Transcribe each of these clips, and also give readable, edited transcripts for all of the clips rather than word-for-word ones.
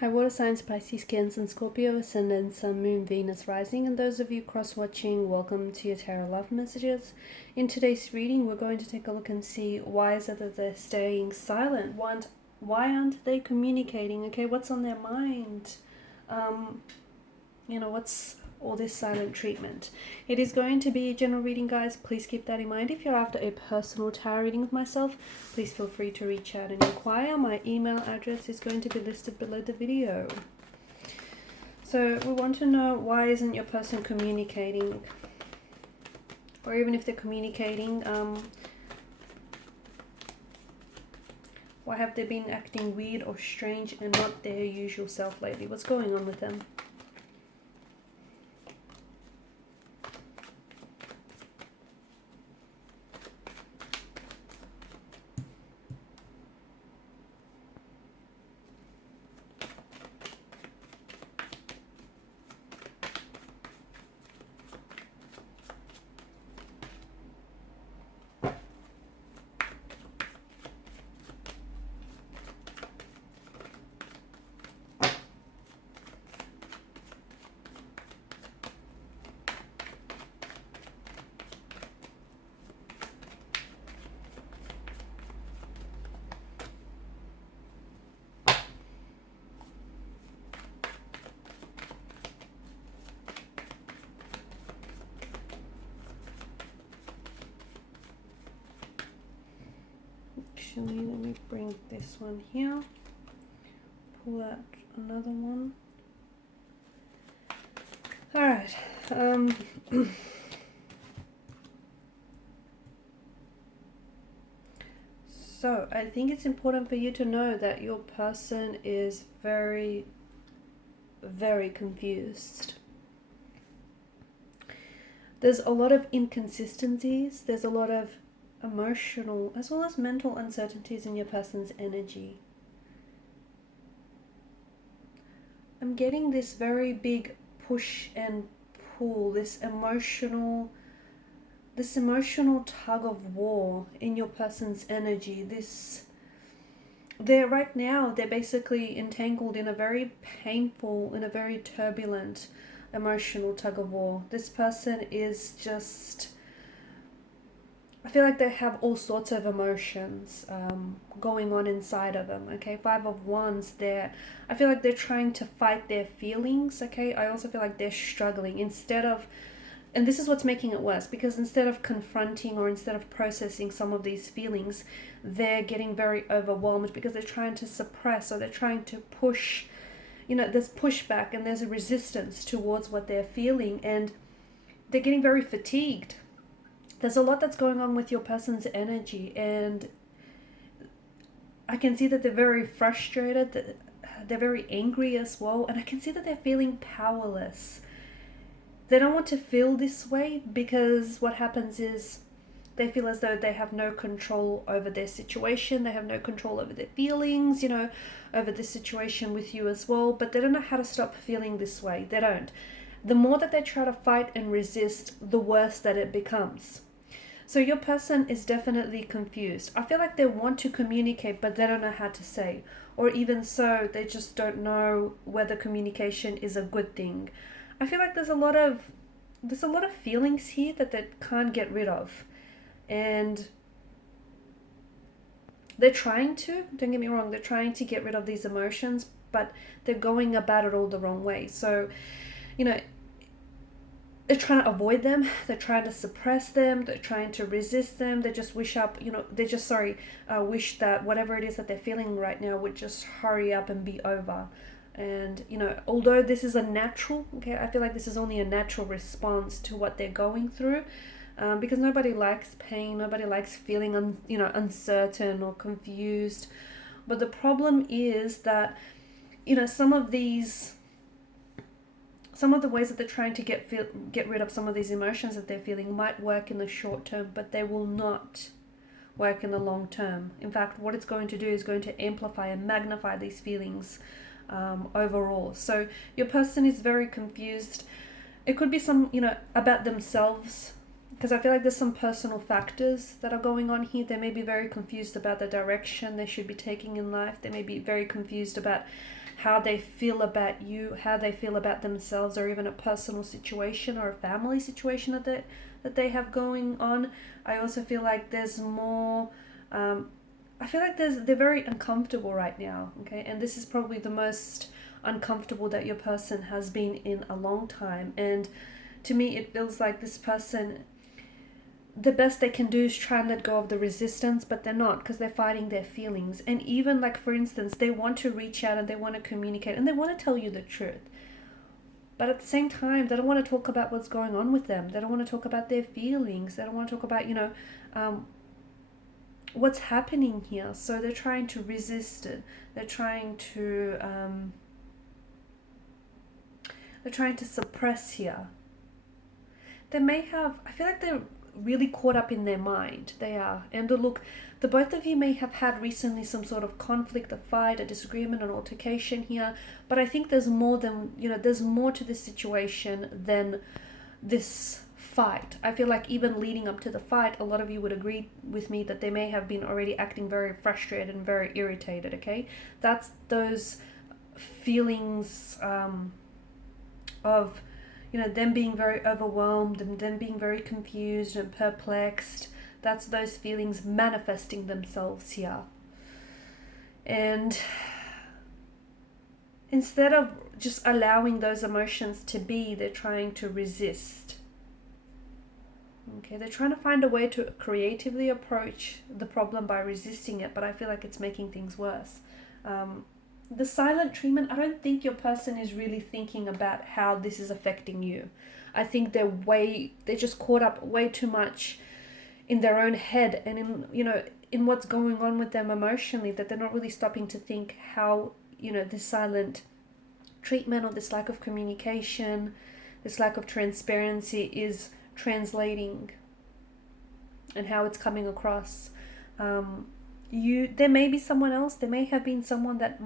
Hi, water signs, Pisces, Cancer, and Scorpio, Ascendant, Sun, Moon, Venus, Rising, and those of you cross-watching, welcome to your Tarot Love Messages. In today's reading, we're going to take a look and see why is it that they're staying silent? Why aren't they communicating? Okay, what's on their mind? What's all this silent treatment? It is going to be a general reading, guys. Please keep that in mind. If you're after a personal tarot reading with myself, please feel free to reach out and inquire. My email address is going to be listed below the video. So we want to know, why isn't your person communicating? Or even if they're communicating, why have they been acting weird or strange and not their usual self lately? What's going on with them? Actually, let me bring this one here, pull out another one. All right. So I think it's important for you to know that your person is very, very confused. There's a lot of inconsistencies. There's a lot of emotional as well as mental uncertainties in your person's energy. I'm getting this very big push and pull, this emotional tug of war in your person's energy. They're right now, they're basically entangled in a very painful, in a very turbulent emotional tug of war. This person is just, I feel like they have all sorts of emotions going on inside of them, okay? 5 of Wands, I feel like they're trying to fight their feelings, okay? I also feel like they're struggling and this is what's making it worse, because instead of confronting or instead of processing some of these feelings, they're getting very overwhelmed because they're trying to suppress, or they're trying to push, there's pushback and there's a resistance towards what they're feeling, and they're getting very fatigued. There's a lot that's going on with your person's energy, and I can see that they're very frustrated, that they're very angry as well, and I can see that they're feeling powerless. They don't want to feel this way, because what happens is they feel as though they have no control over their situation, they have no control over their feelings, over the situation with you as well, but they don't know how to stop feeling this way. They don't. The more that they try to fight and resist, the worse that it becomes. So your person is definitely confused. I feel like they want to communicate, but they don't know how to say. Or even so, they just don't know whether communication is a good thing. I feel like there's a lot of feelings here that they can't get rid of. And they're trying to, don't get me wrong, they're trying to get rid of these emotions, but they're going about it all the wrong way. So, they're trying to avoid them, they're trying to suppress them, they're trying to resist them, they just wish that whatever it is that they're feeling right now would just hurry up and be over. And, although this is a natural, okay, I feel like this is only a natural response to what they're going through, because nobody likes pain, nobody likes feeling uncertain or confused. But the problem is that, some of the ways that they're trying to get rid of some of these emotions that they're feeling might work in the short term, but they will not work in the long term. In fact, what it's going to do is going to amplify and magnify these feelings overall. So your person is very confused. It could be some, about themselves, because I feel like there's some personal factors that are going on here. They may be very confused about the direction they should be taking in life. They may be very confused about how they feel about you, how they feel about themselves, or even a personal situation or a family situation that they have going on. I also feel like there's more, I feel like they're very uncomfortable right now, okay? And this is probably the most uncomfortable that your person has been in a long time. And to me, it feels like this person, the best they can do is try and let go of the resistance, but they're not, because they're fighting their feelings. And even like, for instance, they want to reach out and they want to communicate and they want to tell you the truth. But at the same time, they don't want to talk about what's going on with them. They don't want to talk about their feelings. They don't want to talk about, what's happening here. So they're trying to resist it. They're trying to suppress here. They may have, I feel like they're really caught up in their mind. They are. And look, the both of you may have had recently some sort of conflict, a fight, a disagreement, an altercation here. But I think there's more than, there's more to this situation than this fight. I feel like even leading up to the fight, a lot of you would agree with me that they may have been already acting very frustrated and very irritated, okay? That's those feelings of them being very overwhelmed and them being very confused and perplexed. That's those feelings manifesting themselves here. And instead of just allowing those emotions to be, they're trying to resist. Okay, they're trying to find a way to creatively approach the problem by resisting it, but I feel like it's making things worse. The silent treatment, I don't think your person is really thinking about how this is affecting you. I think they're just caught up way too much in their own head and in what's going on with them emotionally, that they're not really stopping to think how, this silent treatment or this lack of communication, this lack of transparency is translating and how it's coming across. There may be someone else. There may have been someone that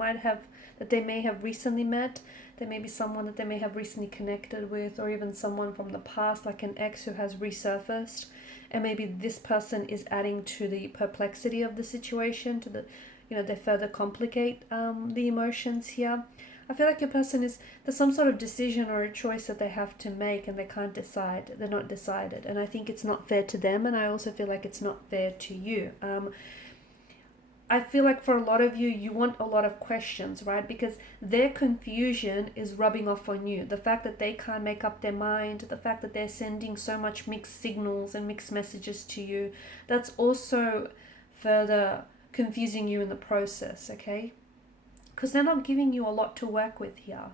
they may have recently met. There may be someone that they may have recently connected with, or even someone from the past, like an ex who has resurfaced. And maybe this person is adding to the perplexity of the situation, to the, they further complicate the emotions here. I feel like your person there's some sort of decision or a choice that they have to make and they can't decide. They're not decided. And I think it's not fair to them. And I also feel like it's not fair to you. I feel like for a lot of you, you want a lot of questions, right? Because their confusion is rubbing off on you. The fact that they can't make up their mind, the fact that they're sending so much mixed signals and mixed messages to you, that's also further confusing you in the process, okay? Because they're not giving you a lot to work with here.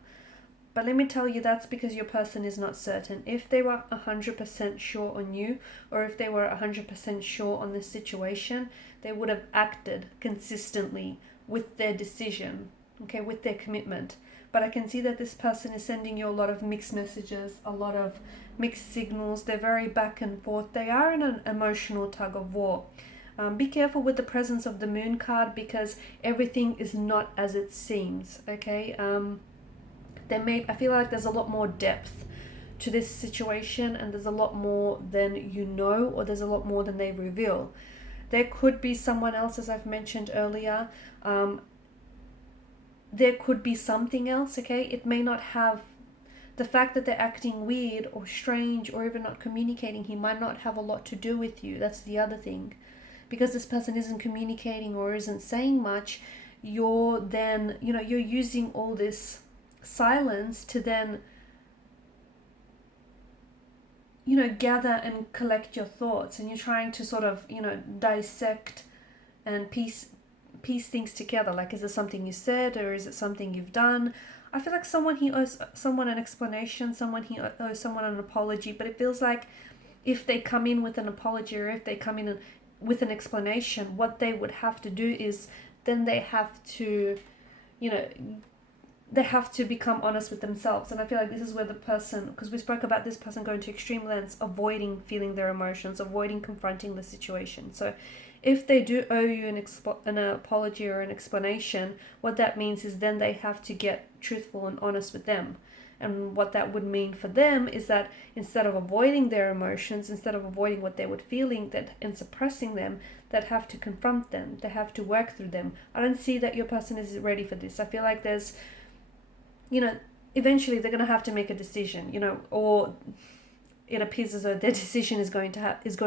But let me tell you, that's because your person is not certain. If they were 100% sure on you, or if they were 100% sure on this situation, they would have acted consistently with their decision, okay, with their commitment. But I can see that this person is sending you a lot of mixed messages, a lot of mixed signals. They're very back and forth. They are in an emotional tug of war. Be careful with the presence of the moon card, because everything is not as it seems, okay? I feel like there's a lot more depth to this situation, and there's a lot more than you know, or there's a lot more than they reveal. There could be someone else, as I've mentioned earlier. There could be something else, okay? It may not have the fact that they're acting weird or strange or even not communicating. He might not have a lot to do with you. That's the other thing. Because this person isn't communicating or isn't saying much, you're using all this silence to then gather and collect your thoughts, and you're trying to sort of dissect and piece things together. Like, is it something you said, or is it something you've done? I feel like he owes someone an explanation, he owes someone an apology. But it feels like if they come in with an apology, or if they come in with an explanation, what they would have to do is then they have to become honest with themselves. And I feel like this is where the person, because we spoke about this person going to extreme lengths, avoiding feeling their emotions, avoiding confronting the situation. So if they do owe you an apology or an explanation, what that means is then they have to get truthful and honest with them. And what that would mean for them is that instead of avoiding their emotions, instead of avoiding what they were feeling and suppressing them, they'd have to confront them. They have to work through them. I don't see that your person is ready for this. I feel like there's you know, eventually they're going to have to make a decision, you know, or it appears as though their decision is going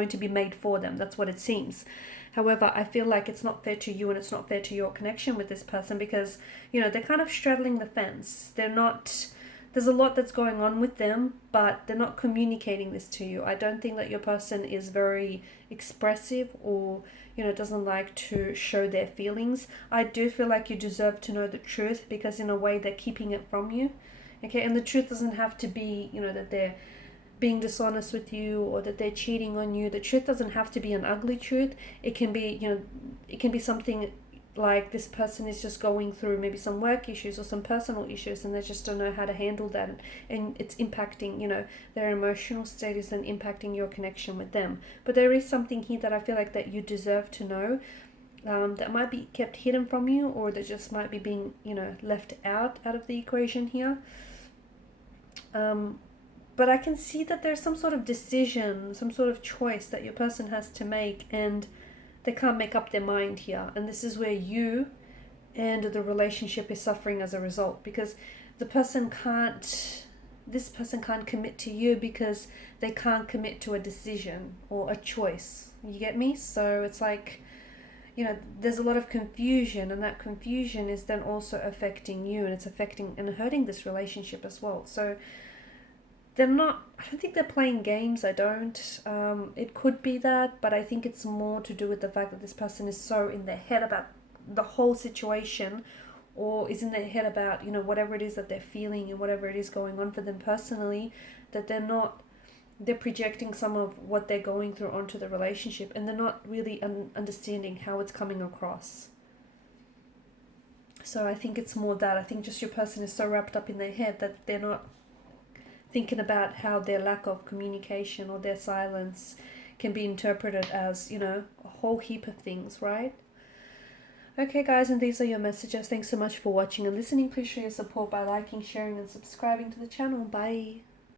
to be made for them. That's what it seems. However, I feel like it's not fair to you and it's not fair to your connection with this person because, you know, they're kind of straddling the fence. They're not, there's a lot that's going on with them, but they're not communicating this to you. I don't think that your person is very expressive or, you know, doesn't like to show their feelings. I do feel like you deserve to know the truth because in a way they're keeping it from you. Okay, and the truth doesn't have to be, you know, that they're being dishonest with you or that they're cheating on you. The truth doesn't have to be an ugly truth. It can be, you know, it can be something like this person is just going through maybe some work issues or some personal issues and they just don't know how to handle that, and it's impacting, you know, their emotional state is then impacting your connection with them. But there is something here that I feel like that you deserve to know, that might be kept hidden from you, or that just might be being, you know, left out of the equation here. But I can see that there's some sort of decision, some sort of choice that your person has to make, and they can't make up their mind here. And this is where you and the relationship is suffering as a result, because this person can't commit to you because they can't commit to a decision or a choice. You get me? So it's like, you know, there's a lot of confusion, and that confusion is then also affecting you, and it's affecting and hurting this relationship as well. So I don't think they're playing games. I don't. It could be that, but I think it's more to do with the fact that this person is so in their head about the whole situation, or is in their head about, you know, whatever it is that they're feeling and whatever it is going on for them personally, that they're projecting some of what they're going through onto the relationship, and they're not really understanding how it's coming across. So I think it's more that. I think just your person is so wrapped up in their head that they're not thinking about how their lack of communication or their silence can be interpreted as, you know, a whole heap of things, right? Okay, guys, and these are your messages. Thanks so much for watching and listening. Please show your support by liking, sharing, and subscribing to the channel. Bye.